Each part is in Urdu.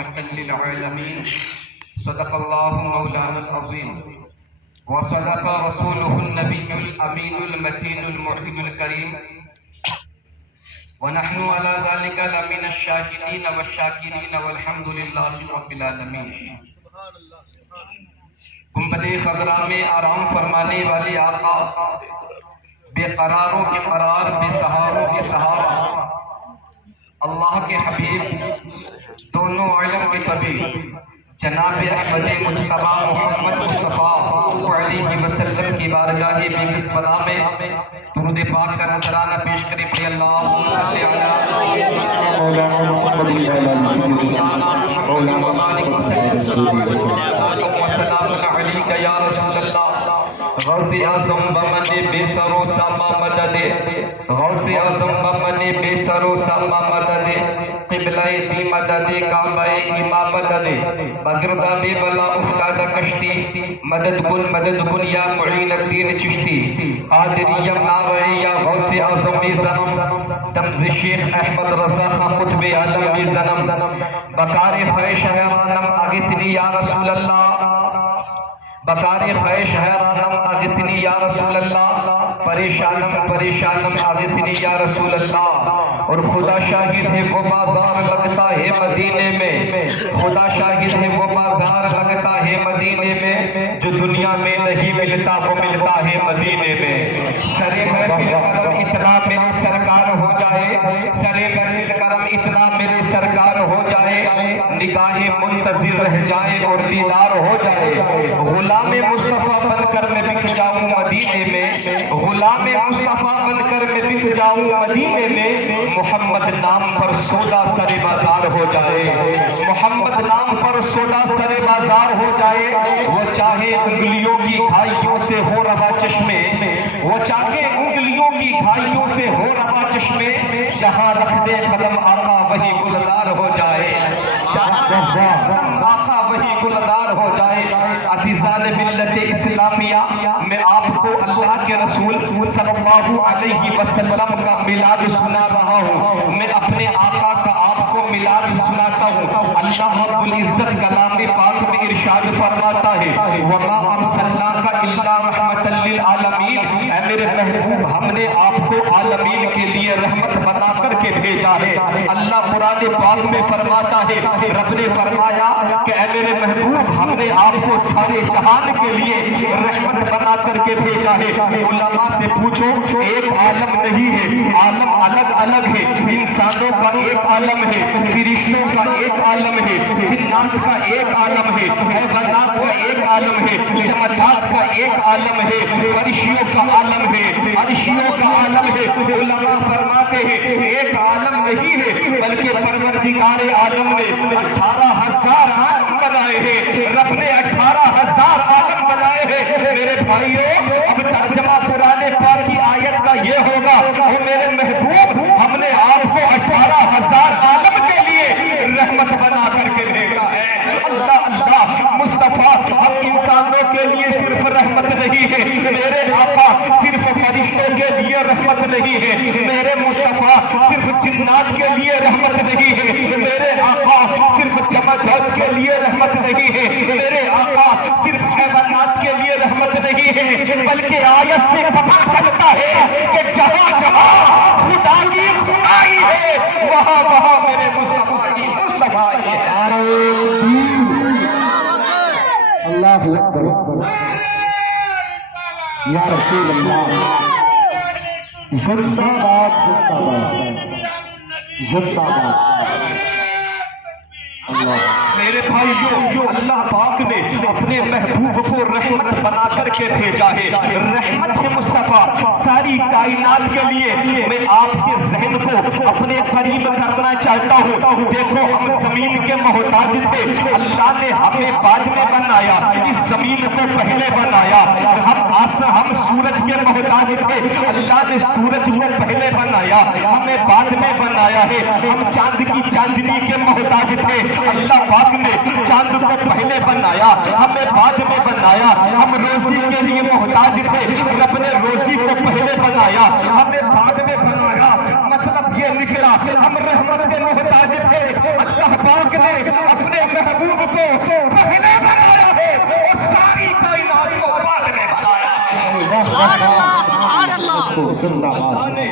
رحمة للعالمين صدق الله مولانا العظيم وصدق رسوله النبي الأمين المتين الموحد الكريم ونحن على ذلك لمن الشاهدين والشاكرين والحمد لله رب العالمين۔ گنبد خضرا میں آرام فرمانے والے آقا، بے قراروں کے قرار، بے سہاروں کے سہارا، اللہ کے حبیب، دونوں عالم کے طبیب جناب احمد مجتبیٰ محمد مصطفیٰ صلی اللہ علیہ وسلم کی بارگاہ بے پناہ میں درود پاک کا نذرانہ پیش کریں۔ پڑھیں اللہم صل علی مولانا محمد وسلام علیک یا رسول اللہ۔ غوث اعظم بمن بے سر و ساما مدد، غوث اعظم بمن بے سر و ساما مدد، قبلہ دی مدد کعبہ امام مدد، بگردہ بے بلا افتادہ کشتی، مدد کن یا معین الدین چشتی، قادریم نعرہ یا غوث اعظم زنم، دمز شیخ احمد رضا خان قطب عالم زنم، بکار خیش حیرانم اغثنی یا رسول اللہ، بکار خیش حیرانم اغثنی یا رسول اللہ، پریشانم اغثنی یا رسول اللہ۔ اور خدا شاہد ہے وہ بازار لگتا ہے مدینے میں، خدا شاہد ہے وہ بازار لگتا ہے مدینے میں، جو دنیا میں نہیں ملتا وہ ملتا ہے مدینے میں۔ سرے محفل کرم اتنا میری سرکار ہو جائے، سرے محفل کرم اتنا میری سرکار ہو جائے، نگاہ منتظر رہ جائے اور دیدار ہو جائے، غلام مصطفیٰ بن کر میں بک جاؤں مدینے میں، غلام مصطفیٰ بن کر میں بک جاؤں مدینے میں، محمد نام پر سودا سر بازار ہو جائے، محمد نام پر سودا سر بازار ہو جائے، وہ چاہے انگلیوں کی گھائیوں سے ہو روا چشمے، وہ چاہے انگلیوں کی گھائیوں سے ہو روا چشمے، جہاں رکھ دے قدم آقا وہی گلدار ہو جائے، جہاں رکھ دے قدم آقا وہی گلدار ہو جائے۔ عزیزان ملت اسلامیہ، میں آپ کو اللہ کے رسول صلی اللہ علیہ وسلم کا میلاد سنا رہا ہوں، میں اپنے آقا کا آپ کو میلاد سناتا ہوں۔ اللہ رب العزت کلام پاک میں ارشاد فرماتا ہے وَمَا أَرْسَلْنَاكَ إِلَّا رَحْمَةً لِّلْعَالَمِينَ، اے میرے محبوب ہم نے آپ کو عالمین کے لیے رحمت بنا کر کے بھیجا ہے۔ اللہ قرآن پاک میں فرماتا ہے، رب نے فرمایا کہ اے میرے محبوب ہم نے آپ کو سارے جہان کے لیے رحمت بنا کر کے بھیجا ہے۔ علماء سے پوچھو، ایک عالم نہیں ہے، عالم الگ الگ ہے، انسانوں کا ایک عالم ہے، فرشتوں کا ایک عالم ہے، جنات کا ایک عالم ہے، حیوانات کا ایک عالم ہے، جمادات کا ایک عالم ہے، فرشتوں کا عالم ہے، عرشیوں کا عالم ہے۔ علماء فرماتے ہیں ایک عالم نہیں ہے، بلکہ پروردگار عالم نے 18,000 عالم بنائے ہیں، رب نے 18,000 عالم بنائے ہیں۔ میرے بھائیوں، اب ترجمہ قرآن پاک کی آیت کا یہ ہوگا، اے میرے محبوب ہم نے آپ کو 18,000 عالم کے لیے رحمت بنا کر کے بھیجا ہے۔ اللہ اللہ، مصطفیٰ ہم انسانوں کے لیے صرف رحمت نہیں ہے، میرے آقا صرف فرشتوں کے لیے رحمت نہیں ہے، میرے مصطفیٰ صرف جنات کے لیے رحمت نہیں ہے، میرے آقا صرف جمادات کے لیے رحمت نہیں ہے، میرے آقا صرف حیوانات کے لیے رحمت نہیں ہے، بلکہ آیت سے پتہ چلتا ہے کہ جہاں جہاں خدا کی خدائی ہے وہاں وہاں میرے مصطفیٰ کی مصطفیٰ ہے۔ اللہ اکبر یا رسول اللہ، زندہ باد زندہ باد زندہ باد۔ میرے بھائیوں، اللہ پاک نے اپنے محبوب کو رحمت بنا کر کے بھیجا ہے، رحمت ہے مصطفیٰ ساری کائنات کے لیے۔ میں آپ کے ذہن کو اپنے قریب کرنا چاہتا ہوں۔ دیکھو ہم زمین کے محتاج تھے، اللہ نے ہمیں بعد میں بنایا، اس زمین کو پہلے بنایا۔ ہم سورج کے محتاج تھے، اللہ نے سورج کو پہلے بنایا، ہمیں بعد میں بنایا ہے۔ ہم چاند کی چاندنی کے محتاج تھے، اللہ پاک نے چاند کو پہلے بنایا، ہمیں بعد میں بنایا۔ ہم روزی کے لیے محتاج تھے، رب نے روزی کو پہلے بنایا، ہمیں بعد میں بنایا۔ مطلب یہ نکلا ہم رحمت کے محتاج تھے، اللہ پاک نے اپنے پہلے بنایا ہے اور ساری کائنات کو بعد میں بنایا ہے۔ سبحان اللہ، سبحان اللہ۔ زندہ اللہ باد نے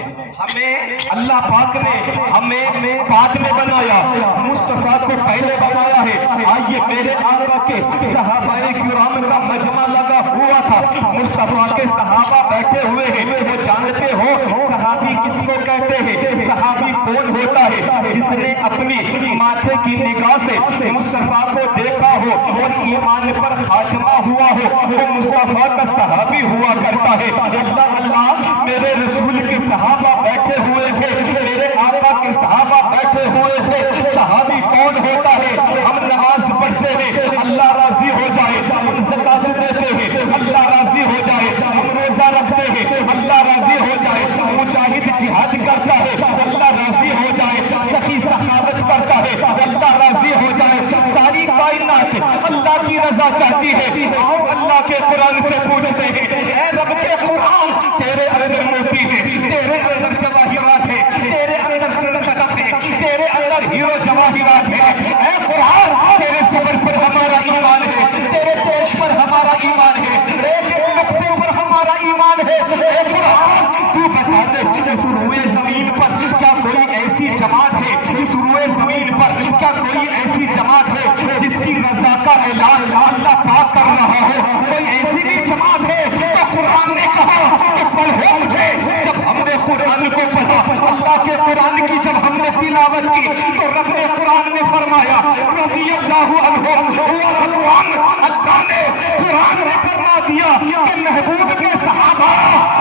اللہ پاک نے ہمیں بعد میں بنایا، مصطفیٰ کو پہلے بنایا ہے۔ آئیے میرے آقا کے صحابہ کرام کا مجمع لگا ہوا تھا، مصطفیٰ کے صحابہ بیٹھے ہوئے ہیں۔ وہ جانتے ہو صحابی کس کو کہتے ہیں؟ صحابی کون ہوتا ہے؟ جس نے اپنی ماتھے کی نگاہ سے مصطفیٰ کو دیکھا ہو اور ایمان پر خاتمہ ہوا ہو، وہ مصطفیٰ کا صحابی ہوا کرتا ہے۔ اللہ اللہ، میرے رسول کے صحابہ بیٹھے ہوئے تھے، میرے آقا کے صحابہ بیٹھے ہوئے تھے۔ صحابی کون ہوتا ہے؟ ہم نماز پڑھتے ہیں، اللہ راضی ہو جائے، ہم زکات دیتے ہیں، اللہ راضی ہو جائے، ہم روزہ رکھتے ہیں، اللہ راضی ہو جائے، مجاہد جہاد کرتا ہے، اللہ راضی ہو جائے، سخی سخاوت کرتا ہے، اللہ راضی ہو جائے۔ ساری کائنات اللہ کی رضا چاہتی ہے۔ آؤ اللہ کے قرآن سے پوچھتے ہیں، اے رب کے قرآن، تیرے اندر موتی ہے، تیرے اندر جواہرات ہے، تیرے اندر صدف ہے، تیرے اندر ہیرو جواہرات ہے۔ اے قرآن، تیرے صبر پر ہمارا ایمان ہے، تیرے پیش پر ہمارا ایمان ہے، ایک ایک نقطے پر ہمارا ایمان ہے۔ اے قرآن، تو بتا دے، اس روئے زمین پر کیا کوئی ایسی جماعت ہے، اس روئے زمین پر کیا کوئی ایسی جماعت ہے جس کی رضا کا اعلان اللہ پاک کر رہا ہو؟ کوئی ایسی بھی جماعت ہے؟ تو قرآن نے کہا کہ پڑھو مجھے۔ جب ہم نے قرآن کو پڑھا، اللہ کے قرآن کی جب ہم نے تلاوت کی، تو رب نے قرآن میں فرمایا رضی اللہ عنہم ورضوان، اللہ نے قرآن میں فرما دیا کہ محبوب کے صحابہ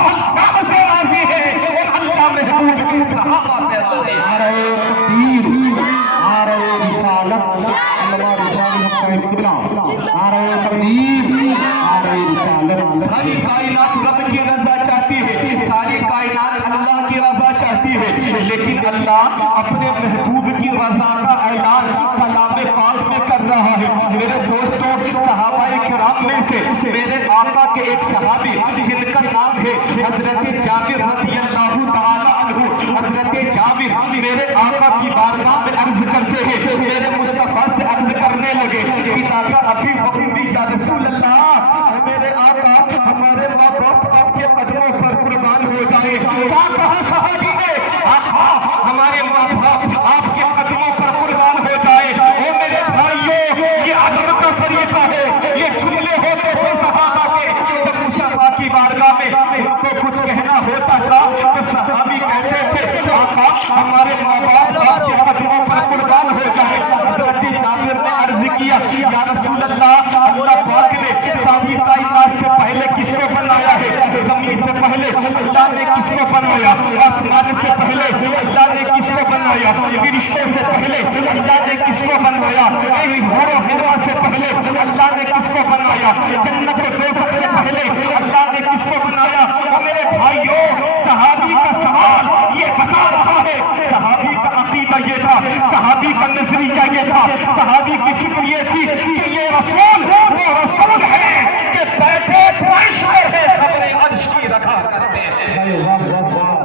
اللہ سے راضی ہے اور اللہ محبوب کے صحابہ سے راضی ہے۔ نعرہ تکبیر، نعرہ رسالت، اللہ رسالت حق صاحب قبلہ، نعرہ تکبیر، نعرہ رسالت۔ ساری کائنات رب کی رضا چاہتی ہے، ساری کائنات اللہ کی رضا چاہتی ہے، لیکن اللہ اپنے محبوب کی رضا کا اعلان کلام پاک میں کر رہا ہے۔ میرے دوستوں، صحابہ کرام میں سے میرے آقا کے ایک صحابی جن کا نام ہے حضرت جابر رضی اللہ تعالی عنہ، حضرت جابر میرے آقا کی بارگاہ میں عرض کرتے ہیں، میرے مصطفیٰ سے عرض کرنے لگے، پتا کا ابھی وقت بھی یا رسول اللہ، میرے آقا ہمارے ماں باپ آپ کے قدموں پر قربان ہو جائے۔ کیا کہا صحابی نے؟ آقا ہمارے ماں باپ آپ کے قدموں پر قربان ہو جائے۔ او میرے بھائیوں، یہ ادب کا طریقہ ہے، یہ جملے ہوتے تھے صحابہ کے۔ جب مصطفیٰ کی بارگاہ میں ان کو کچھ کہنا ہوتا تھا تو صحابی کہتے تھے، آقا ہمارے ماں باپ آپ کے قدموں پر قربان ہو جائے۔ حضرت جابر نے عرض کیا، یا رسول اللہ، اللہ پاک نے ساری کائنات سے پہلے کس کو بنایا ہے؟ زمین سے پہلے اللہ نے کس کو بنایا؟ آسمان سے پہلے اللہ نے کس کو بنایا؟ فرشتوں سے پہلے اللہ نے کس کو بنایا؟ حور و حلوہ سے پہلے اللہ نے کس کو بنایا؟ جنت و دوزخ سے پہلے اللہ نے کس کو بنایا؟ اور میرے بھائیوں، صحابی کا سوال یہ بتا رہا ہے، صحابی کا عقیدہ یہ تھا، صحابی کا نظریہ یہ تھا، صحابی کی فکر یہ تھی کہ یہ رسول وہ رسول ہے کہ بیٹھے فرش پر ہے، خبریں عرش کی رکھا کرتے ہیں۔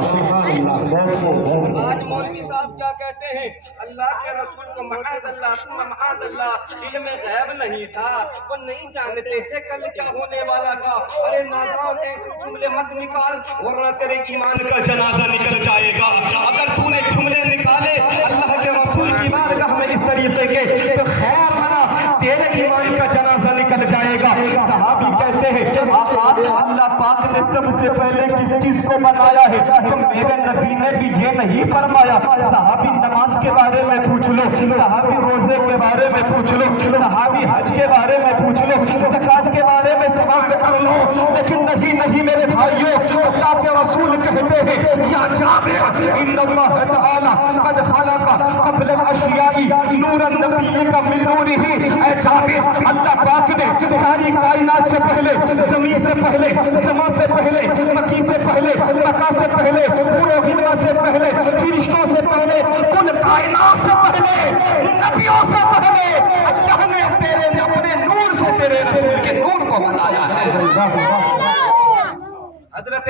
سبحان اللہ، بہت خوب۔ آج مولوی صاحب کیا کہتے ہیں؟ اللہ کے رسول کو معاذ اللہ ثم معاذ اللہ علم غیب نہیں تھا، وہ نہیں جانتے تھے کل کیا ہونے والا تھا۔ ارے نادان ایسے جملے مت نکال ورنہ تیرے ایمان کا جنازہ نکل جائے گا۔ اگر تو نے جملے نکالے اللہ کے رسول کی بارگاہ میں اس طریقے کے تو خیر منا، تیرے ایمان کا جنازہ نکل جائے گا۔ صحابی کہتے ہیں آج اللہ پاک نے سب سے پہلے کس چیز کو بنایا ہے؟ تو میرے نبی نے بھی یہ نہیں فرمایا۔ صحابی نماز کے بارے میں پوچھ لو، صحابی روزے کے بارے میں پوچھ لو، صحابی حج کے بارے میں پوچھ لو، زکات کے بارے میں سوال کر لو، لیکن نہیں میرے بھائیوں، اللہ کے رسول کہتے ہیں یا جابر ان اللہ تعالی قد خلق قبل الاشیاء نور النبی کا من نورہ۔ اے جابر، اللہ پاک نے ساری کائنات سے پہلے، زمین سے پہلے، زمان سے پہلے، مکی سے پہلے، مکہ سے پہلے، پروہنہ سے پہلے، فرشتوں سے پہلے، کل کائنات سے پہلے، نبیوں سے پہلے اللہ نے تیرے اپنے نور سے تیرے رسول کے نور کو بنایا ہے۔ حضرت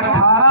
18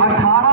18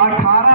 18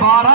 12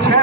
6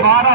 12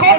.com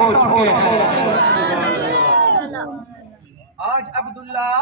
ہو چکے ہیں۔ آج عبداللہ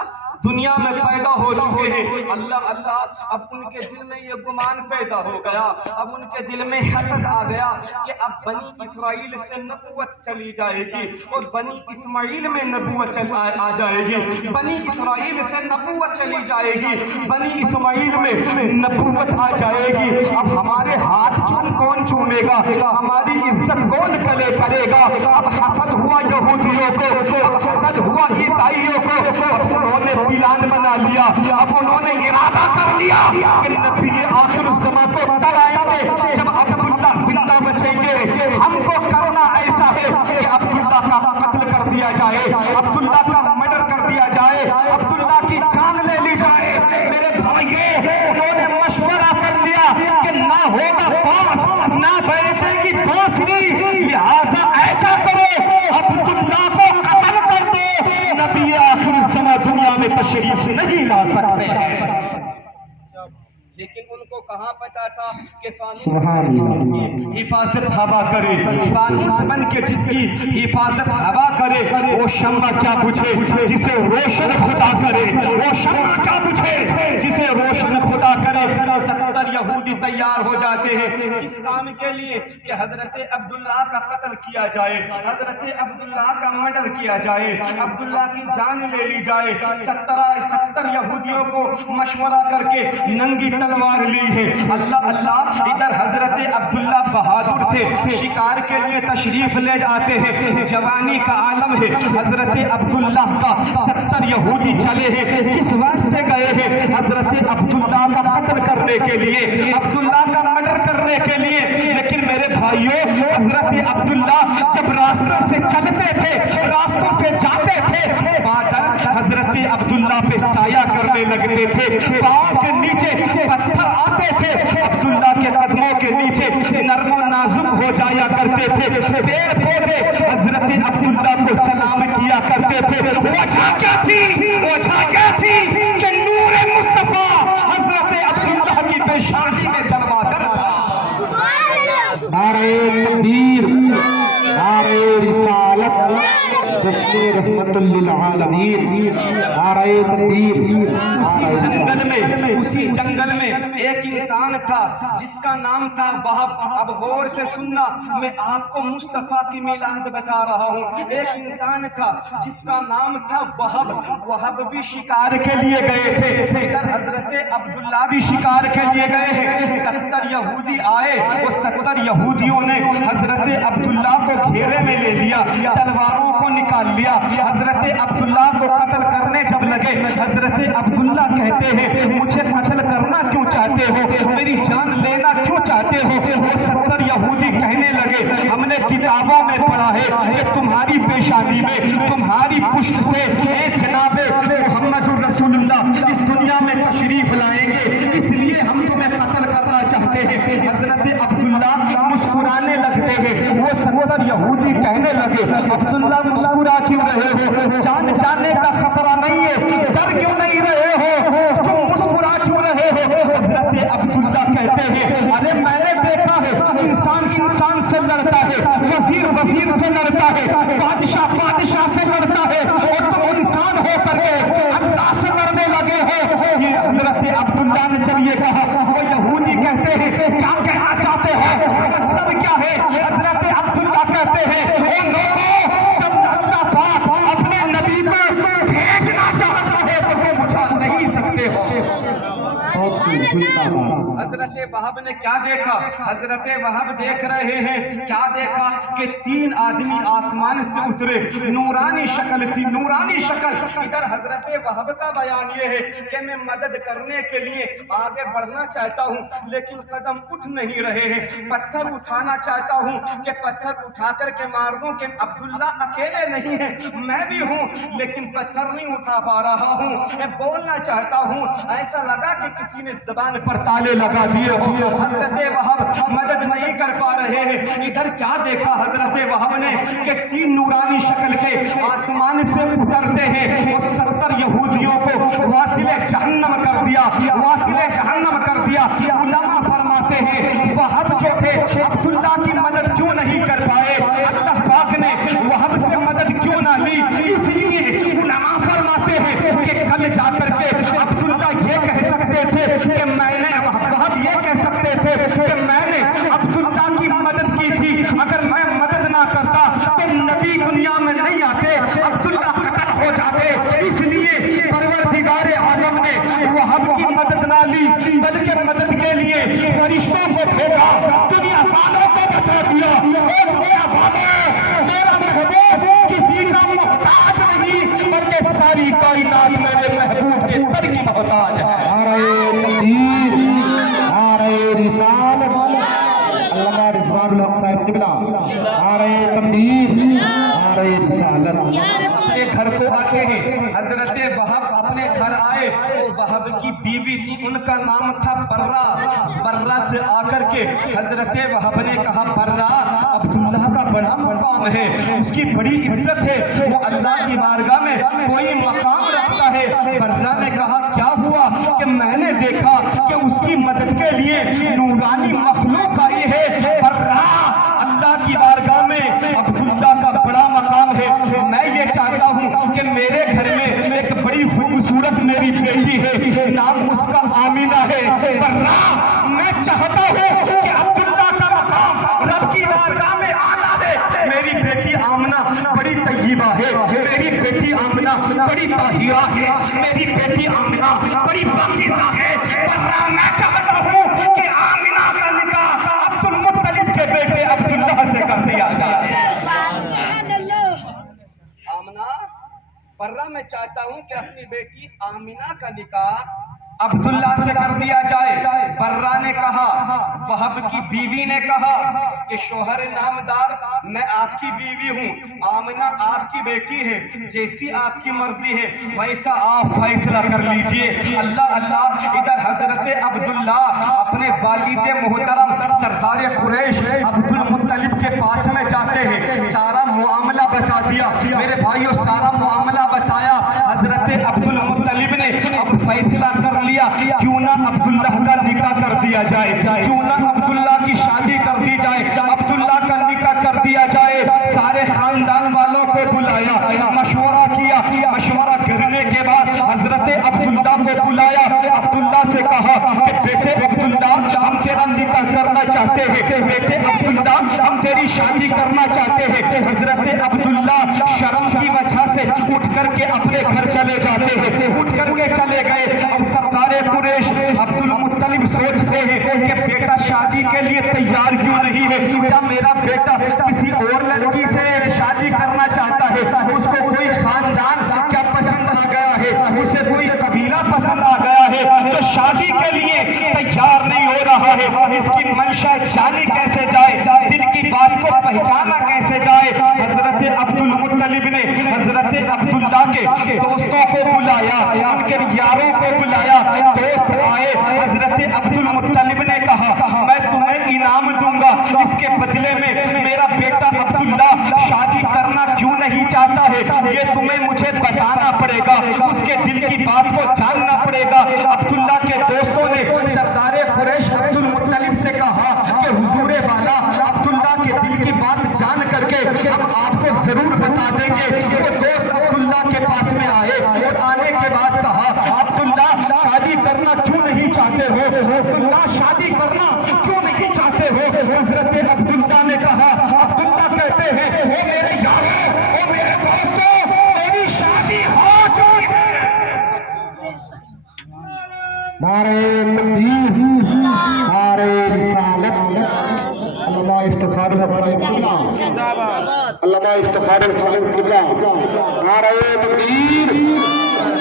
دنیا میں پیدا ہو چکے ہیں، اللہ اللہ، اب ان کے دل میں یہ گمان پیدا ہو گیا، اب ان کے دل میں حسد آ گیا کہ اب بنی اسرائیل سے نبوت چلی جائے گی اور بنی اسماعیل میں نبوت آ جائے گی، بنی اسرائیل سے نبوت چلی جائے گی، بنی اسماعیل میں نبوت آ جائے گی، اب ہمارے ہاتھ کون چومے گا، ہماری عزت کون کرے گا۔ اب حسد ہوا یہودیوں کو، اب حسد ہوا عیسائیوں کو، اب انہوں نے پلان بنا لیا، اب انہوں نے ارادہ کر لیا کہ نبی آخر الزمان کو تب آئیں گے جب عبداللہ زندہ بچیں گے، ہم کو کرنا ایسا ہے کہ عبداللہ کا قتل کر دیا جائے، عبداللہ کا مرڈر کر دیا جائے، عبداللہ کی جان لے لی جائے۔ میرے بھائیے، انہوں نے مشورہ کر لیا کہ نہ ہوگا پاس، نہ بیچے گی پاسری، لہذا ایسا کرو عبداللہ کو قتل کر دو، نبی آخر الزمان دنیا میں تشریف نہیں لا سکتے۔ لیکن ان کو کہاں پتا تھا کہ سبحان اللہ، جس کی حفاظت ہوا کرے، فانوس بن کے جس کی حفاظت ہوا کرے، وہ شمع کیا بجھے جسے روشن خدا کرے، وہ شمع کیا بجھے جسے روشن خدا کرے۔ 70 یہودی تیار ہو جاتے ہیں اس کام کے لیے کہ حضرت عبداللہ کا قتل کیا جائے، حضرت عبداللہ کا مرڈر کیا جائے، عبداللہ کی جان لے لی جائے۔ 70 یہودیوں کو مشورہ کر کے ننگی تلوار لی ہے۔ اللہ اللہ، ادھر حضرت عبداللہ بہادر تھے، شکار کے لیے تشریف لے جاتے ہیں، جوانی کا عالم ہے، حضرت عبداللہ کا 70 یہودی چلے ہیں، کس واسطے گئے ہیں؟ حضرت عبداللہ کا قتل کرنے کے لیے، عبداللہ کا مرڈر کرنے کے لیے۔ لیکن میرے بھائیوں، حضرت عبداللہ جب راستوں سے چلتے تھے، راستوں سے جاتے تھے، بادل حضرت عبداللہ پہ سایہ کرنے لگتے تھے، پاؤں کے نیچے پتھر آتے تھے، عبداللہ کے قدموں کے نیچے نرم و نازک ہو جایا کرتے تھے، پیڑ پودے حضرت عبداللہ کو سلام کیا کرتے تھے۔ وجہ کیا تھی؟ وجہ کیا تھی کہ نور مصطفیٰ حضرت عبداللہ کی پیشانی میں جلوہ گر تھا۔ نعرہ تکبیر، نعرہ رسالت، جشن رحمت للعالمین، نعرہ تکبیر۔ اسی جنگل میں ایک انسان تھا جس کا نام تھا وہب۔ اب غور سے سننا، میں آپ کو مصطفیٰ کی میلاد بتا رہا ہوں۔ ایک انسان تھا جس کا نام تھا وہب، وہب بھی شکار کے لیے گئے تھے، ادھر حضرت عبداللہ بھی شکار کے لیے گئے ہیں۔ 70 یہودی آئے، وہ 70 یہودیوں نے حضرت عبداللہ کو گھیرے میں لے لیا، تلواروں کو نکال لیا، حضرت عبداللہ کو قتل کرنے جب لگے، حضرت عبداللہ کہتے ہیں مجھے قتل کرنا کیوں چاہتے ہو، میری جان لینا کیوں چاہتے ہو؟ وہ 70 یہودی کہنے لگے ہم نے کتابوں میں پڑھا ہے کہ تمہاری پیشانی میں، تمہاری پشت سے جناب محمد الرسول اللہ اس دنیا میں تشریف لائیں گے، اس لیے ہم تمہیں قتل کرنا چاہتے ہیں۔ حضرت عبداللہ مسکرانے لگتے ہیں، وہ 70 یہودی کہنے لگے عبداللہ مسکرا کیوں رہے ہو؟ جان جانے کا خطرہ نہیں ہے، ڈر کیوں نہیں رہے ہو؟ تم مسکرا کیوں رہے ہو؟ حضرت عبداللہ کہتے ہیں ارے میں نے دیکھا ہے انسان انسان سے لڑتا ہے، وزیر وزیر سے لڑتا ہے، بادشاہ بادشاہ سے لڑتا ہے، اور تم انسان ہو کر کے اللہ سے لڑنے لگے ہو۔ یہ حضرت عبداللہ نے جب یہ کہا، وہ یہودی کہتے ہیں کیا کہنا چاہتے ہو، مطلب کیا ہے؟ حضرت عبداللہ کہتے ہیں اے لوگوں، جب اللہ پاک اپنے نبی کو بھیجنا چاہتا ہے تو تم بجھا نہیں سکتے ہو۔ بہت خوب، زندہ باد۔ حضرت وہب نے کیا دیکھا؟ حضرت وہب دیکھ رہے ہیں، کیا دیکھا کہ 3 آدمی آسمان سے اترے، نورانی شکل تھی، نورانی شکل۔ ادھر حضرت وہب کا بیان یہ ہے کہ میں مدد کرنے کے لیے آگے بڑھنا چاہتا ہوں لیکن قدم اٹھ نہیں رہے ہیں، پتھر اٹھانا چاہتا ہوں کہ پتھر اٹھا کر کے مار دوں کہ عبداللہ اکیلے نہیں ہیں، میں بھی ہوں، لیکن پتھر نہیں اٹھا پا رہا ہوں، میں بولنا چاہتا ہوں، ایسا لگا کہ کسی نے زبان پر تالے لگا دیے ہو۔ حضرت وہب مدد نہیں کر پا رہے ہیں۔ ادھر کیا دیکھا حضرت وہب نے کہ 3 نورانی شکل کے آسمان سے اترتے ہیں، وہ 70 یہودیوں کو واصل جہنم کر دیا، واصل جہنم کر دیا۔ علماء فرماتے ہیں وہب جو تھے عبداللہ کی مدد کیوں نہیں کر پائے؟ اللہ پاک نے تکبیر، نعرہ رسالت۔ اپنے گھر کو آتے ہیں، حضرت وہب اپنے گھر آئے، وہ وہب کی بیوی تھی، ان کا نام تھا برہ۔ برہ سے آ کر کے حضرت وہب نے کہا برہ عبداللہ کا بڑا مقام ہے، اس کی بڑی عزت ہے، وہ اللہ کی بارگاہ میں کوئی مقام رکھتا ہے۔ برہ نے کہا کیا ہوا؟ کہ میں نے دیکھا کہ اس کی مدد کے لیے نورانی مخلوق آئی ہے۔ برہ اللہ کی بارگاہ میں عبداللہ کا بڑا مقام ہے، میں یہ چاہتا ہوں کہ میرے گھر میں ایک بڑی خوبصورت میری بیٹی ہے، نام اس کا آمینہ ہے۔ برہ میں چاہتا ہوں کہ عبداللہ کا مقام رب کی بارگاہ میں آنا ہے، میری بیٹی آمنہ بڑی طیبہ ہے، میری بیٹی آمنہ بڑی طاہرہ ہے، میری بیٹی آمنہ بڑی پاکیزہ ہے۔ برہ میں چاہتا ہوں کہ آمنہ کا نکاح عبد المطلب کے بیٹے عبداللہ سے کر دیا جائے۔ آمنہ، برہ میں چاہتا ہوں کہ اپنی بیٹی آمنہ کا نکاح عبداللہ سے کر دیا جائے۔ برہ نے کہا، وہب کی بیوی نے کہا کہ شوہر نامدار میں آپ کی بیوی ہوں، آمنہ آپ کی بیٹی ہے، جیسی آپ کی مرضی ہے ویسا آپ فیصلہ کر لیجئے۔ اللہ اللہ، ادھر حضرت عبداللہ اپنے والد محترم سردار قریش عبد المطلب کے پاس میں جاتے ہیں، سارا معاملہ بتا دیا میرے بھائیوں، سارا معاملہ بتایا۔ حضرت عبد المطلب نے اب فیصلہ کر لیا، کیوں نہ عبداللہ کا نکاح کر دیا جائے، کیوں نہ عبداللہ کی شادی کر دی جائے، عبداللہ کا نکاح کر دیا جائے۔ سارے خاندان والوں کو بلایا، مشورہ کیا، مشورہ کرنے کے بعد حضرت عبداللہ کو بلایا، عبداللہ سے کہا کہ بیٹے عبداللہ ہم تیرا نکاح کرنا چاہتے ہیں، بیٹے عبداللہ ہم تیری شادی کرنا چاہتے ہیں۔ حضرت عبداللہ شرم کی وجہ سے اٹھ کر کے اپنے گھر چلے جاتے ہیں، اٹھ کر کے چلے گئے۔ اب سردار قریش عبد المطلب سوچتے ہیں کہ بیٹا شادی کے لیے تیار کیوں نہیں ہے، کیا میرا بیٹا کسی اور لڑکی سے شادی کرنا چاہتا ہے، اس کو کوئی خاندان کیا پسند آ گیا ہے، اسے کوئی قبیلہ پسند آ گیا ہے جو شادی کے لیے تیار نہیں ہو رہا ہے، اس کی منشا جانی کیسے جائے، دل کی بات کو پہچانا کیسے جائے۔ حضرت عبد المطلب نے حضرت عبداللہ کے دوستوں کو بلایا، ان کے یاروں کو بلایا، دوست آئے۔ حضرت عبد المطلب نے کہا میں تمہیں انعام دوں گا، اس کے بدلے میں میرا بیٹا عبداللہ شادی کرنا کیوں نہیں چاہتا ہے یہ تمہیں مجھے بتانا پڑے گا، اس کے دل کی بات کو جاننا پڑے گا۔ عبداللہ کے دوستوں نے سردار قریش عبد المطلب سے کہا کہ حضور والا عبداللہ کے دل کی بات جان کر کے ہم آپ کو ضرور بتا دیں گے۔ وہ دوست عبداللہ کے پاس میں آئے اور آنے کے بعد کہا عبداللہ شادی کرنا کیوں نہیں چاہتے ہو، عبداللہ شادی کرنا کیوں نہیں چاہتے ہو؟ حضرت عبداللہ نے کہا، عبداللہ کہتے ہیں اے میرے یاروں، اے میرے دوستوں، میری شادی ہو چکی ہے۔ نعرہ تکبیر، نعرہ رسالت۔ علامہ افتخار الحق صاحب قبلہ، علامہ افتخار الحق صاحب قبلہ، نعرہ تکبیر،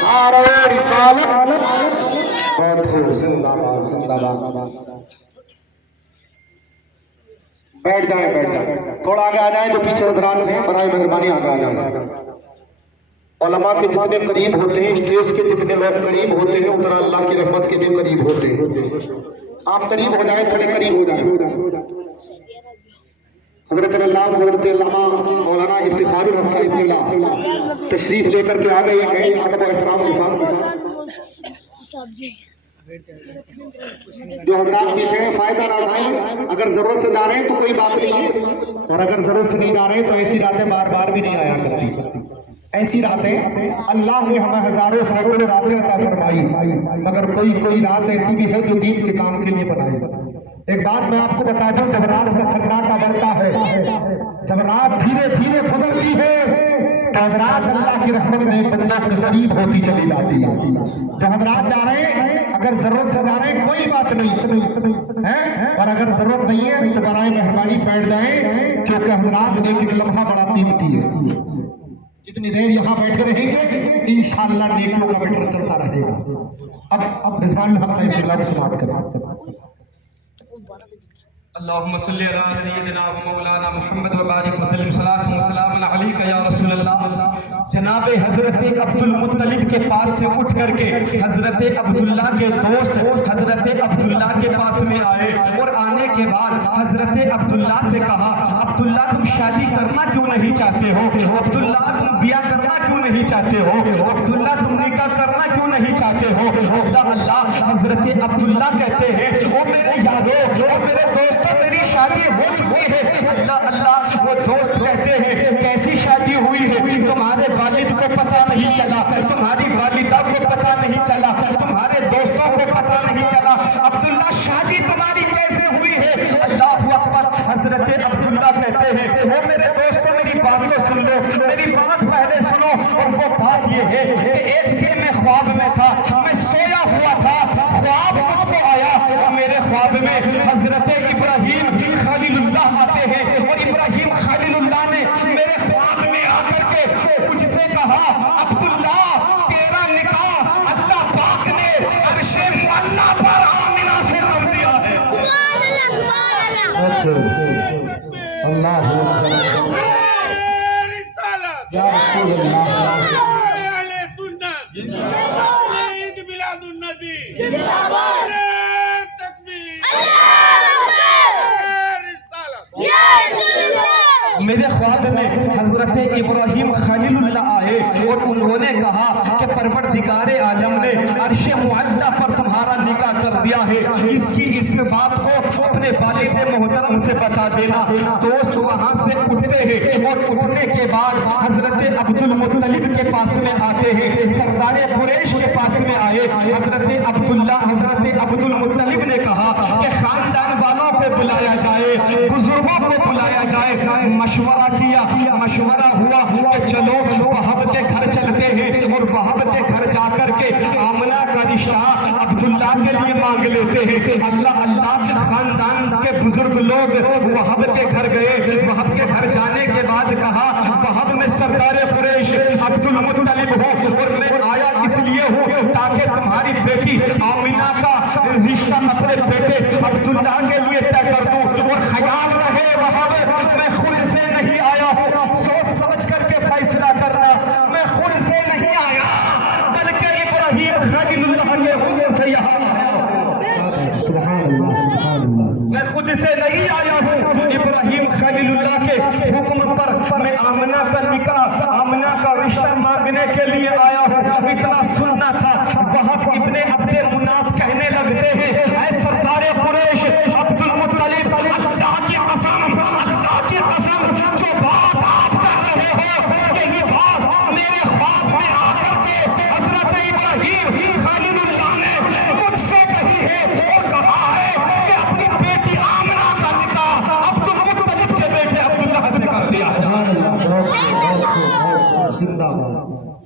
نعرہ رسالت۔ بہت خوب، زندہ باد، زندہ باد۔ بیٹھ جائیں، بیٹھ جائیں، تھوڑا آگے آ جائیں، جو پیچھے حضرات ہیں برائے مہربانی آگے آ جائیں۔ علماء کے جتنے قریب ہوتے ہیں، اسٹیج کے جتنے لوگ قریب ہوتے ہیں، اتنا اللہ کی رحمت کے بھی قریب ہوتے ہیں۔ آپ قریب ہو جائیں، تھوڑے قریب ہو جائیں۔ حضرت علامہ مولانا افتخار الحق صاحب قبلہ تشریف لے کر کے آ گئے ہیں، ادب و احترام کے ساتھ۔ جو حضرات پیچھے ہیں فائدہ نہ اٹھائیں، اگر ضرورت سے جا رہے ہیں تو کوئی بات نہیں ہے، اور اگر ضرورت سے نہیں جا رہے ہیں تو ایسی راتیں بار بار بھی نہیں آیا کرتی۔ ایسی راتیں اللہ نے ہمیں ہزاروں سینکڑوں راتیں عطا فرمائی، مگر کوئی رات ایسی بھی ہے جو دین کے کام کے لیے بنائی۔ ایک بات میں آپ کو بتا دوں، جب رات کا سناٹا بڑھتا ہے، جب رات دھیرے دھیرے گزرتی ہے تو حضرات اللہ کی رحمت نے بندوں کے قریب ہوتی چلی جاتی ہے۔ جو حضرات جا رہے ہیں، اگر ضرورت سے جا رہے ہیں کوئی بات نہیں ہے، اور اگر ضرورت نہیں ہے تو برائے مہربانی بیٹھ جائیں، کیونکہ حضرات ایک ایک لمحہ بڑا قیمتی ہے۔ جتنی دیر یہاں بیٹھے رہیں گے انشاءاللہ نیکیوں کا میٹر چلتا رہے گا۔ اب رضوان الحق صاحب قبلہ کو سماعت کریں۔ اللهم صل على سيدنا و مولانا محمد و بارک وسلم صلاۃ و سلام علیک یا رسول اللہ. جناب حضرت عبد المطلب کے پاس سے اٹھ کر کے حضرت عبداللہ کے دوست حضرت عبداللہ کے پاس میں آئے اور آنے کے بعد حضرت عبداللہ سے کہا عبداللہ تم شادی کرنا کیوں نہیں چاہتے ہو؟ عبداللہ تم بیاہ کرنا کیوں نہیں چاہتے ہو؟ عبداللہ تم نکاح کرنا کیوں نہیں چاہتے ہو؟ اللہ اللہ. حضرت عبداللہ کہتے ہیں او میرے یارو او میرے دوستوں میری شادی ہو چکی ہے. اللہ اللہ. وہ دوست کہتے ہیں کیسی شادی ہوئی ہے؟ تمہارے والد کو پتہ نہیں چلا, تمہاری والدہ کو پتہ نہیں چلا, تمہارے دوستوں کو پتہ نہیں چلا. عبداللہ شادی تمہاری کیسے ہوئی ہے؟ اللہ اکبر. حضرت عبداللہ کہتے ہیں او میرے دوستوں میری بات تو سن لو, میری بات پہلے سنو. اور وہ بات یہ ہے کہ ایک دن میں خواب میں تھا, میں سویا ہوا تھا, خواب مجھ کو آیا اور میرے خواب میں حضرت ابراہیم خلیل اللہ آتے ہیں اور ابراہیم خلیل اللہ نے میرے خواب میں آ کر کے مجھ سے کہا عبداللہ تیرا نکاح اللہ پاک نے عرش معلیٰ پر آمنہ سے کر دیا ہے. اللہ یا رسول اللہ. میرے خواب میں حضرت ابراہیم خلیل اللہ آئے اور انہوں نے کہا کہ پروردگار عالم نے عرش معلیٰ پر تمہارا نکاح کر دیا ہے, اس بات کو اپنے والد محترم سے بتا دینا. دوست وہاں سے اٹھتے ہیں اور اٹھنے کے بعد حضرت عبد المطلب کے پاس میں آتے ہیں, سردار قریش کے پاس میں آئے. حضرت عبداللہ حضرت عبد المطلب نے کہا کہ خاندان والوں کو بلایا جائے, بزرگوں کو بلایا جائے. مشورہ کیا, مشورہ ہوا کہ چلو وہب کے گھر چلتے ہیں اور وہب کے گھر جا کر کے آمنہ کا رشتہ عبداللہ کے لیے مانگ لیتے ہیں. اللہ اللہ. خاندان کے بزرگ لوگ وہب کے گھر گئے. وہب کے گھر جانے کے بعد کہا وہب میں سردار قریش عبد المطلب ہوں اور میں آیا اس لیے ہوں تاکہ تمہاری بیٹی آمنہ کا رشتہ اپنے بیٹے عبداللہ کے لیے طے کر دوں. اور خیال رہے وہب میں خود سے نہیں آیا ہوں, سوچ سمجھ کر کے فیصلہ کرنا, میں خود سے نہیں آیا بلکہ ابراہیم خلیل اللہ کے حکم سے یہاں آیا ہوں. سبحان اللہ سبحان اللہ. میں خود سے نہیں آیا ہوں, ابراہیم خلیل اللہ کے حکم پر میں آمنہ کا نکاح آمنہ کا رشتہ مانگنے کے لیے آیا ہوں. اتنا سننا تھا. وہب ابن عبد مناف کہنے لگتے ہیں اے سردار قریش عبد المطلب اللہ کی قسم, اللہ کی قسم جو بات آپ کر رہے ہو یہی بات میرے خواب میں آ کر کے حضرت ابراہیم خلیل اللہ نے مجھ سے کہی ہے اور کہا ہے کہ اپنی بیٹی آمنہ کا نکاح عبد المطلب کے بیٹے عبداللہ سے کر دیا. زندہ باد.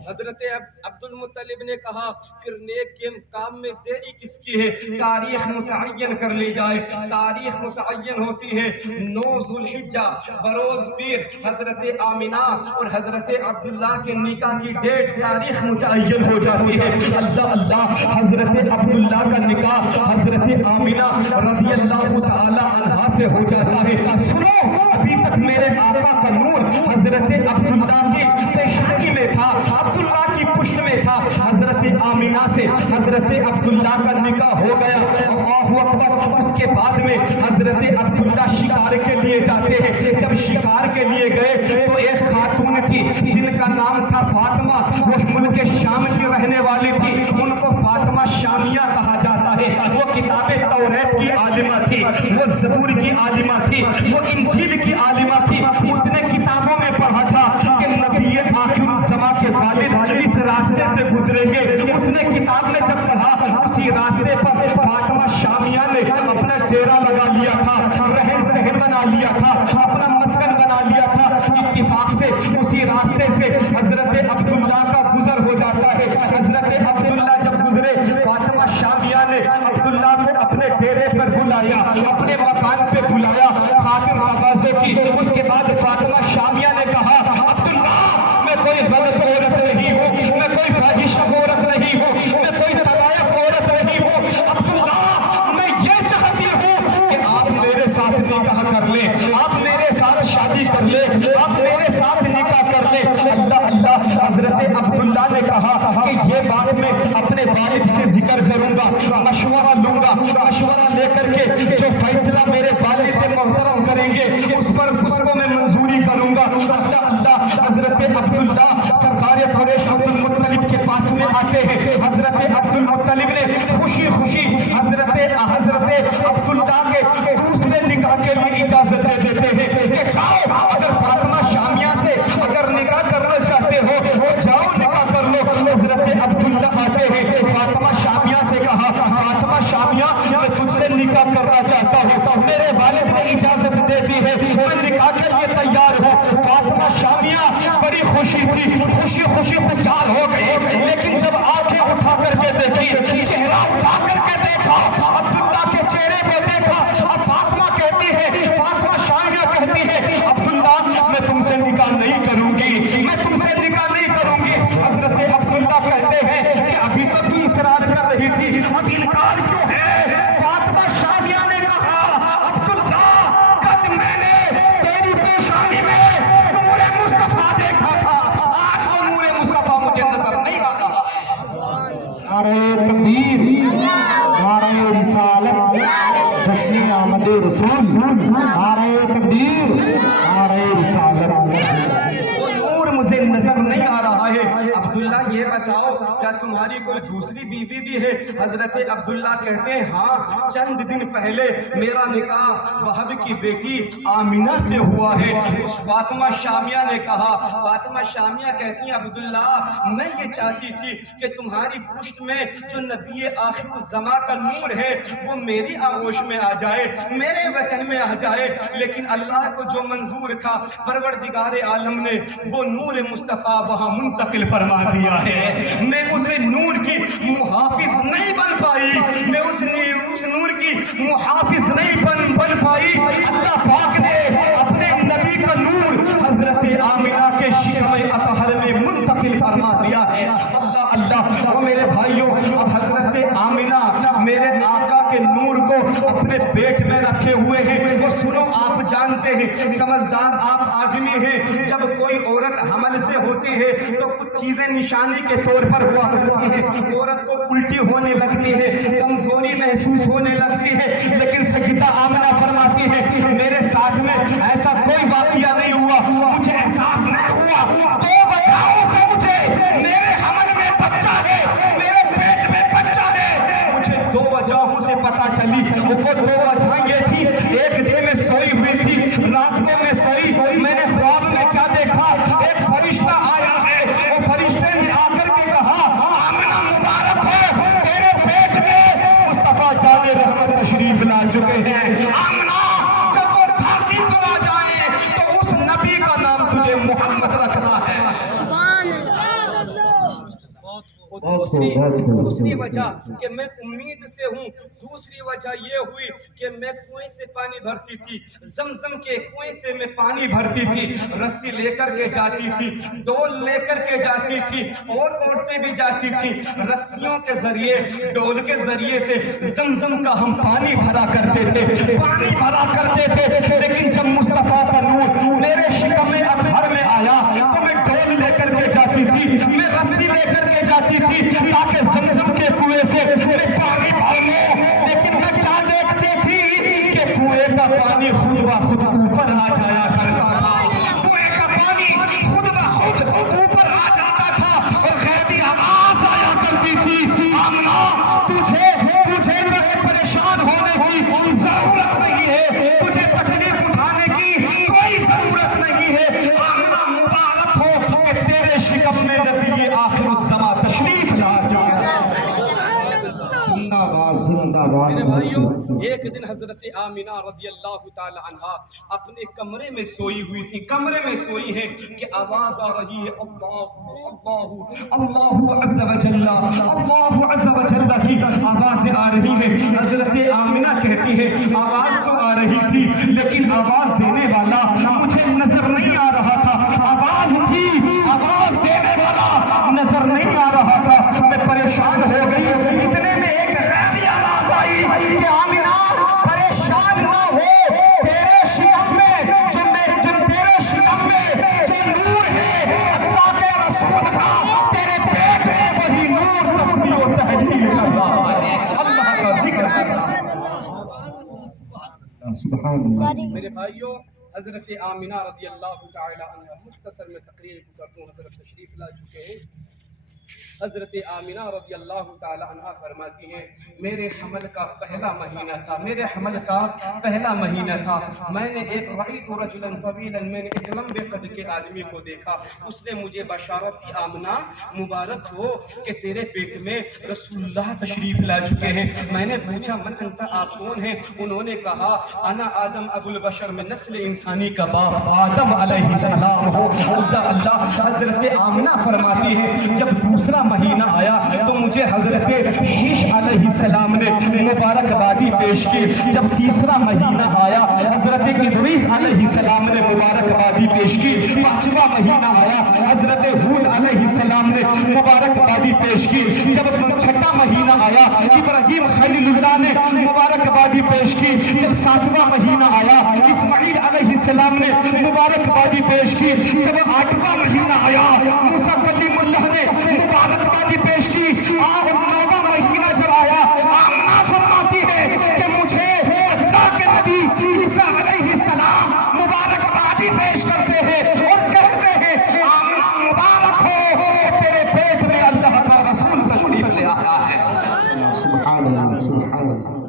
حضرت عبد المطلب نے کہا پھر نیک کام میں دیری کس کی ہے, تاریخ متعین کر لی جائے. تاریخ متعین ہوتی ہے 9 ذوالحجہ بروز پیر. حضرت آمنہ اور حضرت عبداللہ کے نکاح کی ڈیٹ تاریخ متعین ہو جاتی ہے. اللہ اللہ. حضرت عبداللہ کا نکاح حضرت آمنہ رضی اللہ تعالی عنہا سے ہو جاتا ہے. سنو ابھی تک میرے آقا کا نور حضرت عبداللہ کی پیشانی میں تھا, عبداللہ کی پشت میں تھا. حضرت آمنہ سے حضرت عبداللہ کا نکاح ہو گیا. اللہ اکبر. اس کے بعد میں حضرت عبداللہ شکار کے لیے جاتے ہیں. جب شکار کے لیے گئے تو ایک خاتون تھی جن کا نام تھا فاطمہ, وہ ملک شام کی رہنے والی تھی. ان کو فاطمہ شامیہ کہا جاتا ہے. وہ کتاب توریت کی عالمہ تھی, وہ زبور کی عالمہ تھی, وہ انجیل کی عالمہ تھی. اس نے کتابوں میں پڑھا تھا کہ نبی آخر الزمان کے والد اس راستے سے گزریں گے. اس نے کتاب میں جب پڑھا اسی راستے پر فاطمہ شامیہ نے اپنا ڈیرا لگا لیا تھا, رہن سہن بنا لیا تھا, اپنا مسکن بنا لیا تھا. اتفاق سے اسی راستے سے حضرت عبداللہ کا گزر ہو جاتا ہے. حضرت عبداللہ جب گزرے فاطمہ شامیہ نے عبداللہ کو اپنے ڈیرے پر بلایا, اپنے مکان پہ بلایا, خاطر نوازے کی. اس کے بعد فاطمہ شامیہ نے کہا عبداللہ میں کوئی غلط عورت نہیں ہوں, میں کوئی فاحشہ عورت نہیں ہوں, میں کوئی طلائق عورت نہیں ہوں. عبداللہ میں یہ چاہتی ہوں کہ آپ میرے ساتھ اللہ حضرت عبداللہ سرکار قریش عبد المطلب کے پاس میں آتے ہیں. حضرت عبد المطلب نے خوشی خوشی حضرت عبداللہ کے دوسرے نکاح کے لیے اجازت دے دیتے ہیں کہ جاؤ, اگر فاطمہ شامیہ سے اگر نکاح کرنا چاہتے ہو جاؤ نکاح کر لو. حضرت عبداللہ آتے ہیں, فاطمہ شامیہ سے کہا, فاطمہ شامیہ میں تجھ سے نکاح کرنا چاہتا ہوں, میرے والد نے اجازت دے دی ہے, میں نکاح کے لیے تیار ہوں. فاطمہ شامیہ بڑی خوشی تھی, خوشی خوشی تیار ہو گئی, لیکن جب آنکھیں اٹھا کر کے دیکھی, چہرہ اٹھا کر کے دیکھا, عبداللہ کے چہرے پہ دیکھا, اب فاطمہ کہتی ہے, فاطمہ شامیہ کہتی ہے, عبداللہ میں تم سے نکاح نہیں کروں گی, میں تم سے نکاح نہیں کروں گی. حضرت عبداللہ کہتے ہیں کہ ابھی تو تم اصرار کر رہی تھی, اب انکار کیوں ہے؟ فاطمہ شامیہ نے کہا, عبداللہ کل میں نے تیری پیشانی میں نور مصطفیٰ دیکھا تھا, آج وہ نور مصطفیٰ مجھے نظر نہیں آ رہا ہے. نعرہ تکبیر, نعرہ رسالت, جشن آمد رسول, نعرہ تکبیر, نعرہ رسالت. وہ نور مجھے نظر نہیں آ رہا ہے. عبداللہ یہ بتاؤ کیا تمہاری کوئی دوسری بیوی بھی ہے؟ حضرت عبداللہ کہتے ہیں ہاں, چند دن پہلے میرا نکاح وہب کی بیٹی آمینہ سے ہوا ہے. فاطمہ شامیہ نے کہا, فاطمہ شامیہ کہتی ہیں عبداللہ میں یہ چاہتی تھی کہ تمہاری پشت میں جو نبی آخر الزماں کا نور ہے وہ میری آغوش میں آ جائے, میرے وطن میں آ جائے, لیکن اللہ کو جو منظور تھا پروردگار عالم نے وہ نور مصطفیٰ وہاں منتقل فرما دیا ہے. میں اس نور کی محافظ نہیں بن پائی, میں اس نور کی محافظ نہیں بن پائی. اللہ پاک نے اپنے نبی کا نور حضرت آمینہ کے شکم اطہر میں منتقل فرما دیا ہے. اللہ اللہ. وہ میرے بھائیوں, اب حضرت آمینہ میرے آقا کے نور کو اپنے پیٹ میں رکھے ہوئے ہیں. وہ سنو, آپ جانتے ہیں, سمجھدار آپ آدمی ہیں, جب کوئی عورت حمل سے ہوتی ہے تو کچھ چیزیں نشانی کے طور پر ہوا کرتی ہیں. عورت کو الٹی ہونے لگتی ہے, کمزوری محسوس ہونے لگتی ہے, لیکن سیدہ آمنہ فرماتی ہے میرے ساتھ میں ایسا کوئی واقعہ نہیں ہوا, مجھے احساس نہیں ہوا. تو بتاؤ سے مجھے میرے حمل میں بچہ ہے, میرے پیٹ میں بچہ ہے. مجھے دو وجہوں سے پتا چلی. وہ دو وجہ یہ تھی, ایک دن میں سوئی ہوئی تھی, رات کو میں سوئی, میں نے خواب میں کیا دیکھا, ایک فرشتہ آیا ہے. وہ فرشتے نے آ کر کے کہا آمنہ مبارک ہو, تیرے پیٹ میں مصطفیٰ جان رحمت تشریف لا چکے ہیں. آمنہ جب وہ دھرتی پر آ جائیں تو اس نبی کا نام تجھے محمد رکھنا ہے. دوسری وجہ کہ میں امید سے ہوں, دوسری وجہ یہ ہوئی کہ میں کنویں سے پانی بھرتی تھی, زمزم کے کنویں سے میں پانی بھرتی تھی, رسی لے کر کے جاتی تھی, ڈول لے کر کے جاتی تھی, اور عورتیں بھی جاتی تھی. رسیوں کے ذریعے, ڈول کے ذریعے سے زمزم کا ہم پانی بھرا کرتے تھے, پانی بھرا کرتے تھے. لیکن جب مصطفیٰ کا نور میرے شکم اطہر میں آیا تو میں ڈول لے کر کے جاتی تھی, میں رسی لے کر کے جاتی تھی تاکہ زمزم کے کنویں سے میں پانی بھر لوں. لیکن میں کیا دیکھتی تھی کہ کنویں کا پانی خود بخود اوپر آ جایا کرتا تھا, کنویں کا پانی خود بخود اوپر آ جاتا تھا, اور غیبی آواز آیا کرتی تھی آمنہ تجھے پریشان ہونے کی ضرورت نہیں ہے, تجھے تکلیف اٹھانے کی کوئی ضرورت نہیں ہے. آمنہ مبارک ہو کہ تیرے شکم میں نبی آخر الزماں تشریف لا چکے ہیں. میرے بھائیوں, ایک دن حضرت آمینہ رضی اللہ تعالی عنہا اپنے کمرے میں سوئی ہوئی تھی, کمرے میں سوئی ہیں کہ آواز آ رہی ہے اللہ عز و جل, اللہ عز و جل کی آوازیں آ رہی ہیں. حضرت آمینہ کہتی ہے آواز تو آ رہی تھی لیکن آواز دینے والا مجھے نظر نہیں آ رہا تھا. آواز تھی, آواز دینے والا نظر نہیں آ رہا تھا. میں پریشان ہو گئی. اتنے میں ایک غیبی آواز آئی کہ آمینہ پریشان نہ ہو, تیرے شکم میں جو تیرے شکم میں جو نور ہے اللہ کے رسول کا, تیرے پیٹ میں وہی نور تسبیح و تحلیل کر رہا ہے, اللہ کا ذکر کر رہا ہے. سبحان اللہ. میرے بھائیوں, حضرت آمینہ رضی اللہ تعالی عنہ، مختصر میں تقریر کو کرتا ہوں، حضرت تشریف لا چکے ہیں۔ حضرت آمینہ رضی اللہ تعالی عنہ فرماتی ہیں میرے حمل کا پہلا مہینہ تھا، میرے حمل کا پہلا مہینہ تھا، میں نے ایک رأیت رجلا طویلا، میں نے ایک لمبے قد کے آدمی کو دیکھا، اس نے مجھے بشارت دی آمنہ مبارک ہو کہ تیرے پیٹ میں رسول اللہ تشریف لا چکے ہیں۔ میں نے پوچھا من انت، آپ کون ہیں؟ انہوں نے کہا انا آدم ابو البشر، میں نسل انسانی کا باپ آدم علیہ السلام ہو۔ اللہ حضرت آمنہ فرماتی ہیں جب دوسرا مہینہ آیا تو مجھے حضرت شیش علیہ السلام نے مبارکبادی پیش کی، جب تیسرا مہینہ آیا حضرت ادریس علیہ السلام نے مبارکبادی پیش کی، پانچواں مہینہ آیا حضرت ہود علیہ السلام نے مبارکبادی پیش کی، جب چھٹا مہینہ آیا ابراہیم خلیل اللہ نے مبارکبادی پیش کی، جب ساتواں مہینہ آیا اسماعیل علیہ السلام نے مبارکبادی پیش کی، جب آٹھواں مہینہ آیا موسیٰ کلیم اللہ نے مبارکبادی پیش کی، نواں مہینہ جب آیا آمنہ فرماتی ہے کہ مجھے اللہ کے نبی عیسیٰ علیہ السلام مبارکبادی پیش کرتے ہیں اور کہتے ہیں آمنہ مبارک ہو کہ تیرے پیٹ میں اللہ کا رسول تشریف لے آیا ہے۔ سبحان اللہ سبحان اللہ۔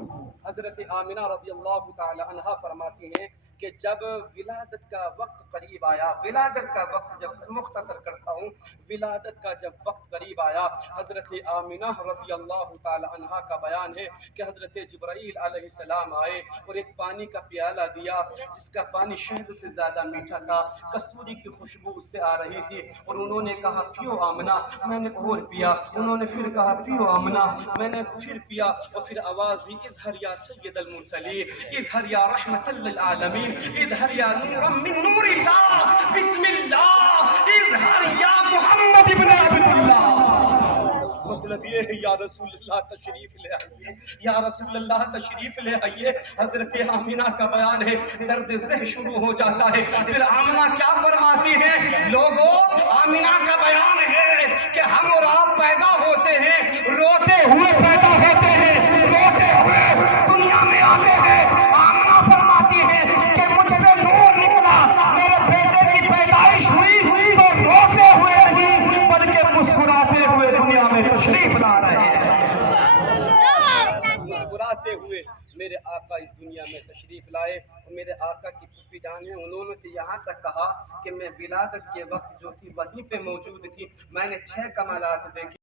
حضرت آمنہ رضی اللہ تعالی عنہ فرماتی ہیں کہ جب ولادت کا وقت قریب آیا، ولادت کا وقت جب مختصر کرتا ہوں، ولادت کا جب وقت قریب آیا، حضرت آمنہ رضی اللہ تعالی عنہ کا بیان ہے کہ حضرت جبرائیل علیہ السلام آئے اور ایک پانی کا پیالہ دیا جس کا پانی شہد سے زیادہ میٹھا تھا، کستوری کی خوشبو اس سے آ رہی تھی، اور انہوں نے کہا پیو آمنہ، میں نے اور پیا، انہوں نے پھر کہا پیو آمنہ، میں نے پھر پیا، اور پھر آواز دی اظہر یا سید المرسلین، اظہر یا رحمت للعالمین، اظہر یا نورا من نور اللہ، بسم اللہ، اظہر یا محمد ابن عبد اللہ۔ مطلب یہ ہے یا رسول اللہ تشریف لے آئیے، یا رسول اللہ تشریف لے آئیے۔ حضرت آمنہ کا بیان ہے درد ذہ شروع ہو جاتا ہے، پھر آمنہ کیا فرماتی ہے؟ لوگوں آمنہ کا بیان ہے کہ ہم اور آپ پیدا ہوتے ہیں، روتے ہوئے پیدا ہوتے ہیں، روتے ہوئے دنیا میں آتے ہیں۔ آمنہ فرماتی ہے کہ مجھ سے نور نکلا، میرے بیٹے کی پیدائش ہوئی تو روتے ہوئے نہیں بلکہ مسکراتے ہوئے دنیا میں تشریف لا رہے ہیں۔ مسکراتے ہوئے میرے آقا اس دنیا میں تشریف لائے، اور میرے آقا کی پھپھی جان ہے، انہوں نے یہاں تک کہا کہ میں ولادت کے وقت جو تھی وہیں پہ موجود تھی، میں نے 6 کمالات دیکھے۔